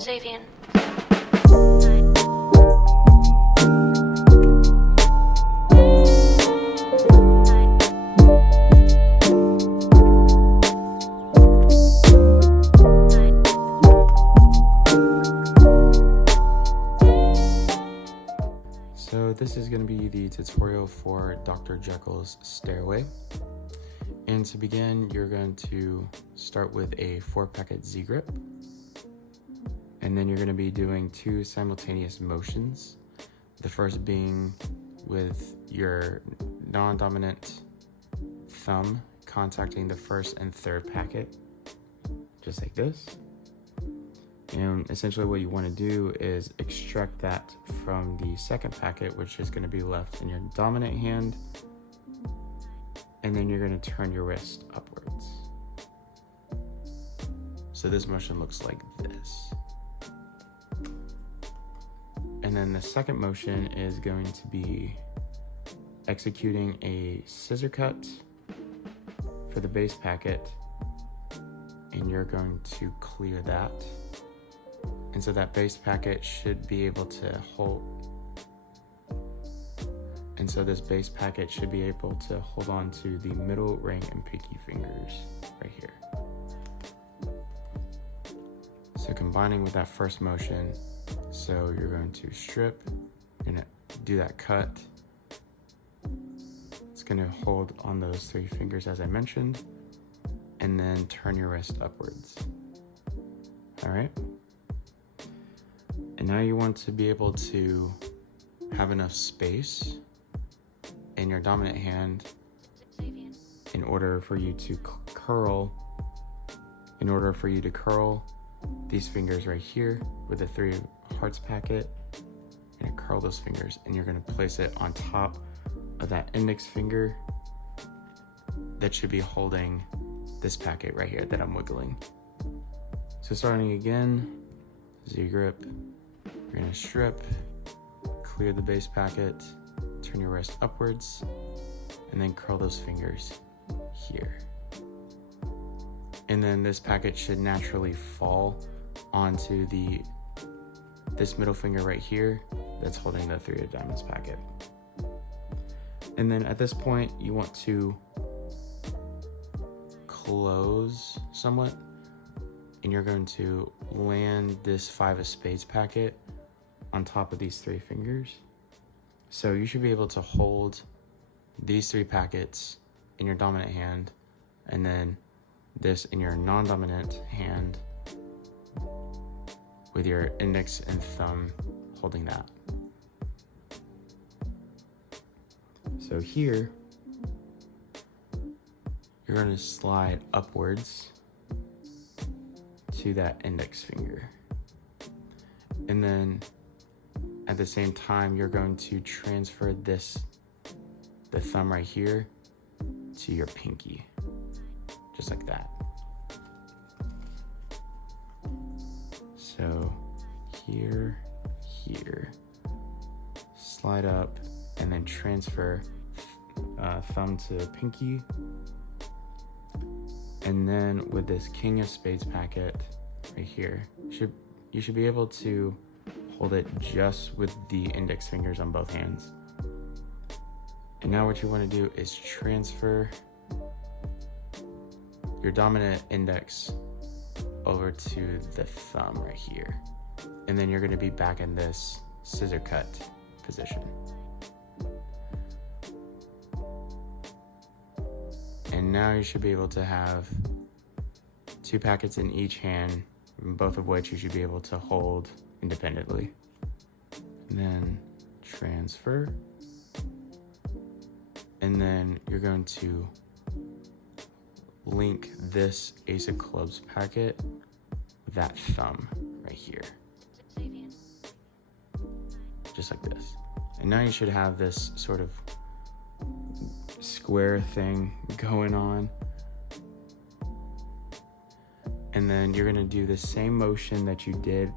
Xavier. So this is going to be the tutorial for Dr. Jekyll's Stairway. And to begin, you're going to start with a 4-packet Z-grip. And then you're going to be doing 2 simultaneous motions. The first being with your non-dominant thumb contacting the first and third packet, just like this. And essentially what you want to do is extract that from the second packet, which is going to be left in your dominant hand. And then you're going to turn your wrist upwards. So this motion looks like this. And then the second motion is going to be executing a scissor cut for the base packet. And you're going to clear that. And so that base packet should be able to hold. And so this base packet should be able to hold on to the middle ring and pinky fingers right here. So combining with that first motion, so you're going to strip, you're gonna do that cut. It's gonna hold on those 3 fingers as I mentioned, and then turn your wrist upwards. All right. And now you want to be able to have enough space in your dominant hand in order for you to curl these fingers right here with the 3 hearts packet. You're gonna curl those fingers and you're gonna place it on top of that index finger that should be holding this packet right here that I'm wiggling. So starting again, Z-grip. You're gonna strip, clear the base packet, turn your wrist upwards, and then curl those fingers here. And then this packet should naturally fall onto this middle finger right here that's holding the 3 of diamonds packet. And then at this point, you want to close somewhat, and you're going to land this 5 of spades packet on top of these 3 fingers. So you should be able to hold these 3 packets in your dominant hand and then this in your non-dominant hand with your index and thumb holding that. So here, you're going to slide upwards to that index finger. And then at the same time, you're going to transfer the thumb right here to your pinky, just like that. So here, slide up and then transfer thumb to pinky. And then with this king of spades packet right here, you should be able to hold it just with the index fingers on both hands. And now what you want to do is transfer your dominant index over to the thumb right here. And then you're going to be back in this scissor cut position. And now you should be able to have 2 packets in each hand, both of which you should be able to hold independently. And then transfer. And then you're going to link this ace of clubs packet with that thumb right here. Just like this. And now you should have this sort of square thing going on. And then you're gonna do the same motion that you did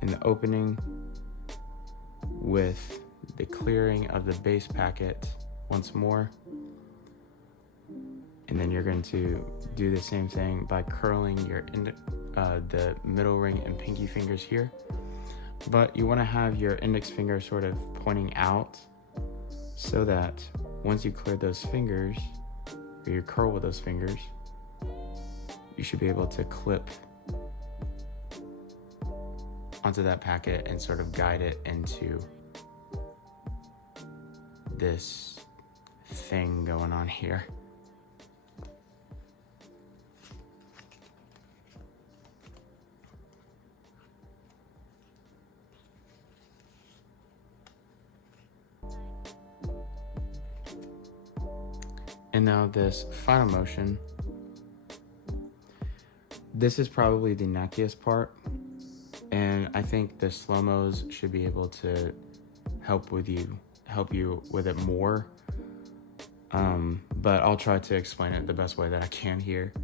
in the opening with the clearing of the base packet once more. And then you're going to do the same thing by curling your the middle ring and pinky fingers here, but you want to have your index finger sort of pointing out so that once you clear those fingers, or you curl with those fingers, you should be able to clip onto that packet and sort of guide it into this thing going on here. And now this final motion, this is probably the knackiest part, and I think the slow-mos should be able to help you with it more, but I'll try to explain it the best way that I can here.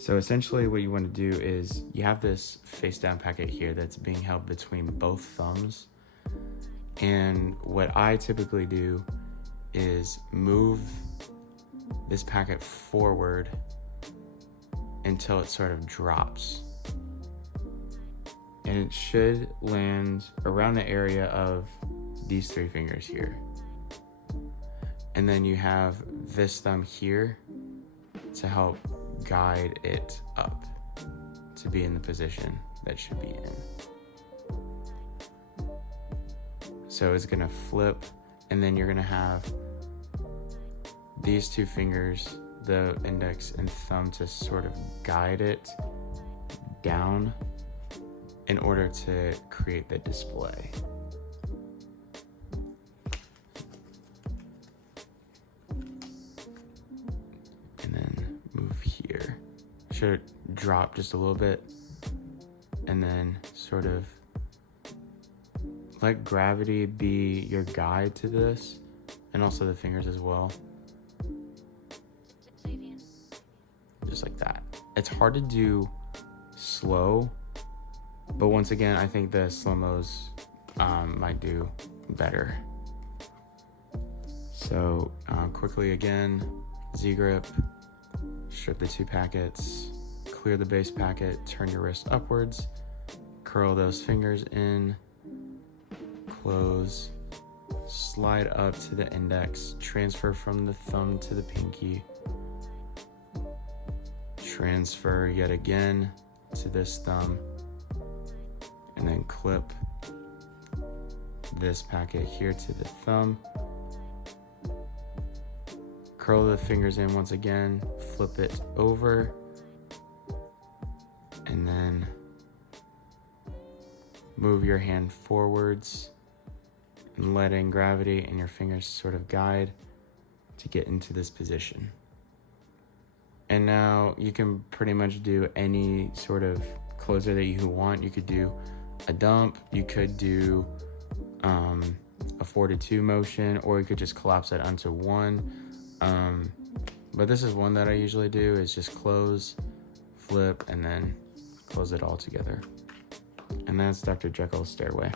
So essentially what you want to do is you have this face down packet here that's being held between both thumbs, and what I typically do is move this packet forward until it sort of drops, and it should land around the area of these three fingers here, and then you have this thumb here to help guide it up to be in the position that should be in. So it's gonna flip, and then you're gonna have these two fingers, the index and thumb, to sort of guide it down in order to create the display. And then move here. Should drop just a little bit, and then sort of let gravity be your guide to this, and also the fingers as well. Just like that. It's hard to do slow, but once again, I think the slow-mos might do better. So quickly again, Z-grip, strip the two packets, clear the base packet, turn your wrist upwards, curl those fingers in, close, slide up to the index, transfer from the thumb to the pinky, transfer yet again to this thumb, and then clip this packet here to the thumb, curl the fingers in once again, flip it over, and then move your hand forwards and letting gravity and your fingers sort of guide to get into this position. And now you can pretty much do any sort of closer that you want. You could do a dump, you could do a 4-2 motion, or you could just collapse it onto one. But this is one that I usually do, is just close, flip, and then close it all together. And that's Dr. Jekyll's Stairway.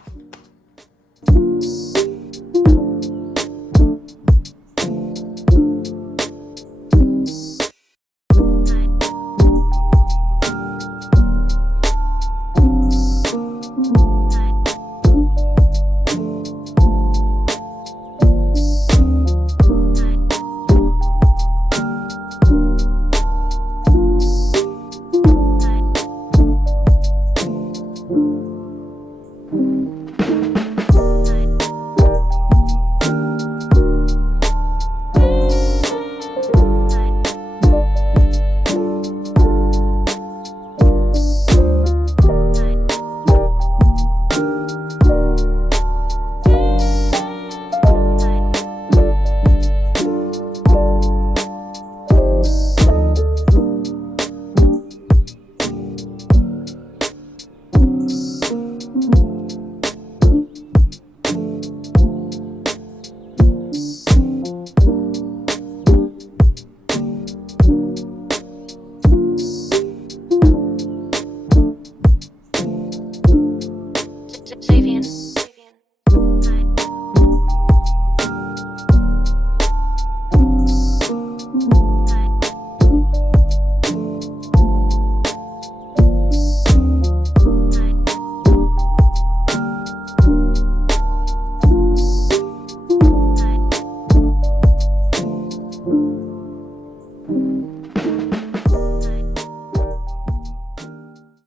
Savian.